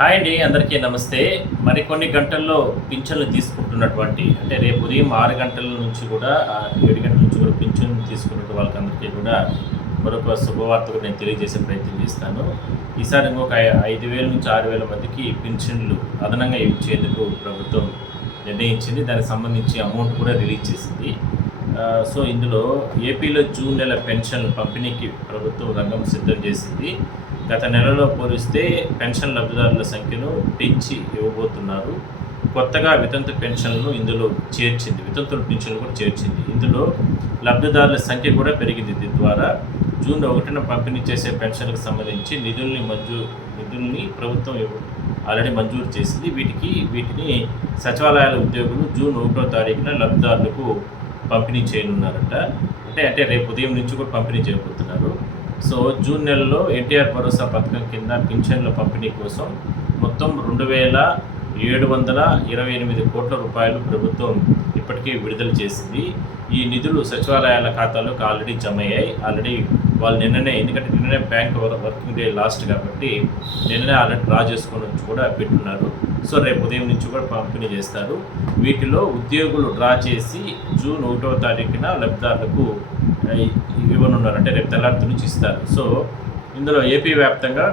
Hi అండి, అందరికీ నమస్తే. మరికొన్ని గంటల్లో పింఛన్లు తీసుకుంటున్నటువంటి అంటే రేపు ఉదయం 6 గంటల నుంచి కూడా 7 గంటల నుంచి కూడా పింఛన్లు తీసుకున్నట్టు వాళ్ళకందరికీ కూడా మరొక శుభవార్త కూడా నేను తెలియజేసే ప్రయత్నం చేస్తాను. ఈసారి ఇంకొక 5,000 నుంచి 6,000 మందికి పింఛన్లు అదనంగా ఇచ్చేందుకు ప్రభుత్వం నిర్ణయించింది. దానికి సంబంధించి అమౌంట్ కూడా రిలీజ్ చేసింది. సో ఇందులో ఏపీలో జూన్ నెల పెన్షన్లు పంపిణీకి ప్రభుత్వం రంగం సిద్ధం చేసింది. గత నెలలో పోలిస్తే పెన్షన్ లబ్ధిదారుల సంఖ్యను పెంచి ఇవ్వబోతున్నారు. కొత్తగా వితంతు పెన్షన్లను ఇందులో చేర్చింది. వితంతుల పెన్షన్లు కూడా చేర్చింది. ఇందులో లబ్ధిదారుల సంఖ్య కూడా పెరిగింది. దీని ద్వారా జూన్ 1న పంపిణీ చేసే పెన్షన్లకు సంబంధించి నిధుల్ని ప్రభుత్వం ఆల్రెడీ మంజూరు చేసింది. వీటిని సచివాలయాల ఉద్యోగులు జూన్ 1వ తారీఖున లబ్ధిదారులకు పంపిణీ చేయనున్నారట. అంటే రేపు ఉదయం నుంచి కూడా పంపిణీ చేయబోతున్నారు. సో జూన్ నెలలో ఎన్టీఆర్ భరోసా పథకం కింద పింఛన్ల పంపిణీ కోసం మొత్తం 2,728 కోట్ల రూపాయలు ప్రభుత్వం ఇప్పటికీ విడుదల చేసింది. ఈ నిధులు సచివాలయాల ఖాతాలోకి ఆల్రెడీ జమ అయ్యాయి. ఆల్రెడీ వాళ్ళు నిన్ననే, ఎందుకంటే నిన్ననే బ్యాంక్ వర్కింగ్ డే లాస్ట్ కాబట్టి నిన్ననే ఆల్రెడీ డ్రా చేసుకొని వచ్చి కూడా పెట్టున్నారు. సో రేపు ఉదయం నుంచి కూడా పంపిణీ చేస్తారు. వీటిలో ఉద్యోగులు డ్రా చేసి జూన్ 1వ తారీఖున లబ్ధిదారులకు ఇవ్వనున్నారు. అంటే రేపు తెల్లారి నుంచి ఇస్తారు. సో ఇందులో ఏపీ వ్యాప్తంగా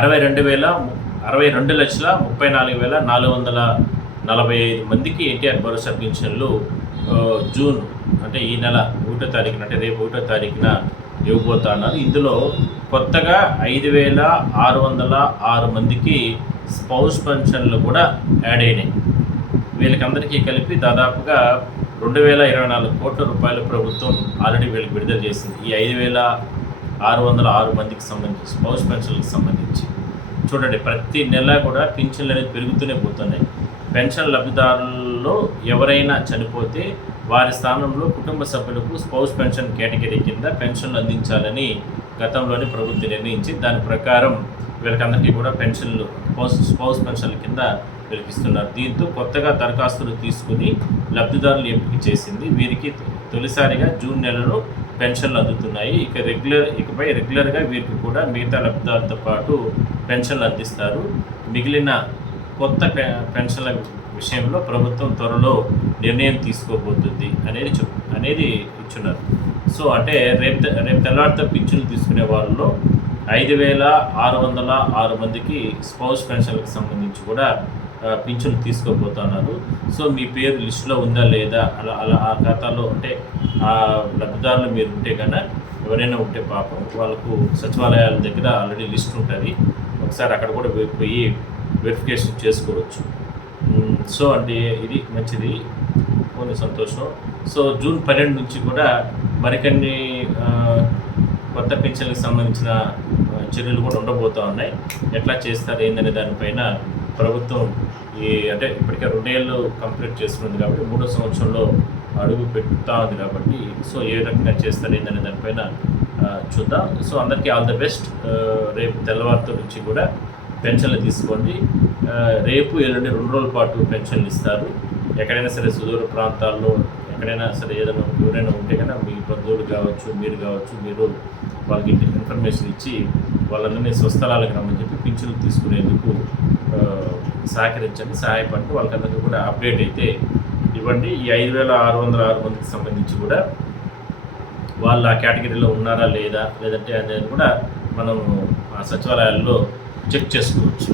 62,34,445 మందికి ఎన్టీఆర్ భరోసా పింఛన్లు జూన్ అంటే ఈ నెల 1వ తారీఖున, అంటే రేపు 1వ తారీఖున ఇవ్వబోతున్నారు. ఇందులో కొత్తగా 5,606 మందికి స్పౌస్ పెన్షన్లు కూడా యాడ్ అయినాయి. వీళ్ళకందరికీ కలిపి దాదాపుగా 2,024 కోట్ల రూపాయలు ప్రభుత్వం ఆల్రెడీ వీళ్ళకి విడుదల చేసింది. ఈ 5,606 మందికి సంబంధించి స్పౌస్ పెన్షన్లకు సంబంధించి చూడండి, ప్రతి నెల కూడా పింఛన్లు అనేది పెరుగుతూనే పోతున్నాయి. పెన్షన్ లబ్ధిదారుల్లో ఎవరైనా చనిపోతే వారి స్థానంలో కుటుంబ సభ్యులకు స్పౌస్ పెన్షన్ కేటగిరీ కింద పెన్షన్లు అందించాలని గతంలోనే ప్రభుత్వం నిర్ణయించి దాని ప్రకారం వీళ్ళకందరికీ కూడా పెన్షన్లు స్పౌస్ పెన్షన్ల కింద పిలిపిస్తున్నారు. దీంతో కొత్తగా దరఖాస్తులు తీసుకుని లబ్ధిదారులు ఎంపిక చేసింది. వీరికి తొలిసారిగా జూన్ నెలలో పెన్షన్లు అందుతున్నాయి. ఇకపై రెగ్యులర్గా వీరికి కూడా మిగతా లబ్ధిదారులతో పాటు పెన్షన్లు అందిస్తారు. మిగిలిన కొత్త పెన్షన్ల విషయంలో ప్రభుత్వం త్వరలో నిర్ణయం తీసుకోబోతుంది అనేది ఇచ్చున్నారు. సో అంటే రేపు తెల్లవారితో పింఛన్లు తీసుకునే వాళ్ళలో 5,606 మందికి స్పౌస్ పెన్షన్లకు సంబంధించి కూడా పింఛన్లు తీసుకోబోతున్నారు. సో మీ పేరు లిస్టులో ఉందా లేదా అలా ఆ ఖాతాలో అంటే ఆ లబ్ధిదారులు మీరు ఉంటే కన్నా ఎవరైనా ఉంటే పాపం వాళ్ళకు సచివాలయాల దగ్గర ఆల్రెడీ లిస్ట్ ఉంటుంది. ఒకసారి అక్కడ కూడా పోయి వెరిఫికేషన్ చేసుకోవచ్చు. సో అంటే ఇది మంచిది, కొన్ని సంతోషం. సో జూన్ 12 నుంచి కూడా మరికొన్ని కొత్త పెన్షన్లకు సంబంధించిన చర్యలు కూడా ఉండబోతూ ఉన్నాయి. ఎట్లా చేస్తారు ఏందనే దానిపైన ప్రభుత్వం అంటే ఇప్పటికే 2 ఏళ్ళు కంప్లీట్ చేస్తున్నది కాబట్టి 3వ సంవత్సరంలో అడుగు పెడుతూ ఉంది కాబట్టి సో ఏ రకంగా చేస్తారు ఏందనే దానిపైన చూద్దాం. సో అందరికీ ఆల్ ద బెస్ట్. రేపు తెల్లవారితో నుంచి కూడా పెన్షన్లు తీసుకోండి. రేపు ఎల్లుండి 2 రోజుల పాటు పెన్షన్లు ఇస్తారు. ఎక్కడైనా సరే సుదూర ప్రాంతాల్లో ఎక్కడైనా సరే ఎవరైనా ఉంటే కన్నా మీ బంధువులు కావచ్చు, మీరు వాళ్ళకి ఇన్ఫర్మేషన్ ఇచ్చి వాళ్ళందరినీ స్వస్థలాలకు రమ్మని చెప్పి పింఛన్లు తీసుకునేందుకు సహకరించండి, సహాయపడి వాళ్ళకందరికీ కూడా అప్డేట్ అయితే ఇవ్వండి. ఈ 5,606 మందికి సంబంధించి కూడా వాళ్ళు ఆ కేటగిరీలో ఉన్నారా లేదంటే అనేది కూడా మనం సచివాలయాల్లో చెక్ చేసుకోవచ్చు.